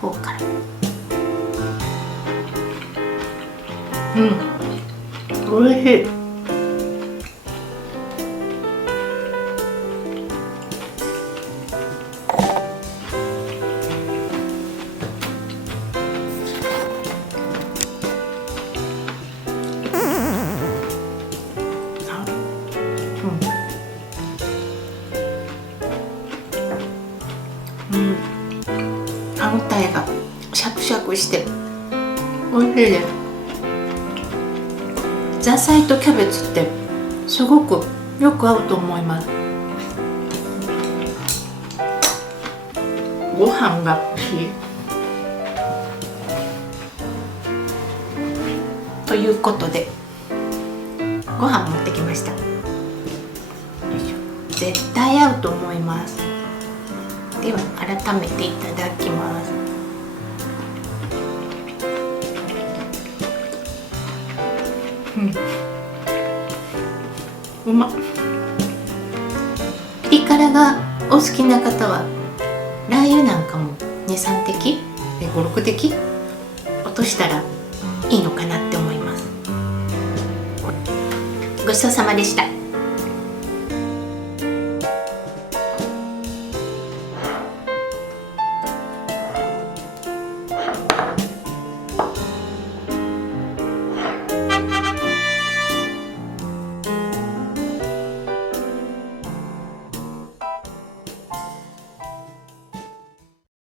方からおいしい。歯ごたえがシャクシャクしておいしいです。ザサイとキャベツってすごくよく合うと思います。ご飯が欲しいということでご飯持ってきました。絶対合うと思います。では改めていただきます。うまっ。ピリ辛がお好きな方はラー油なんかも2、3滴5、6滴落としたらいいのかなって思います。ごちそうさまでした。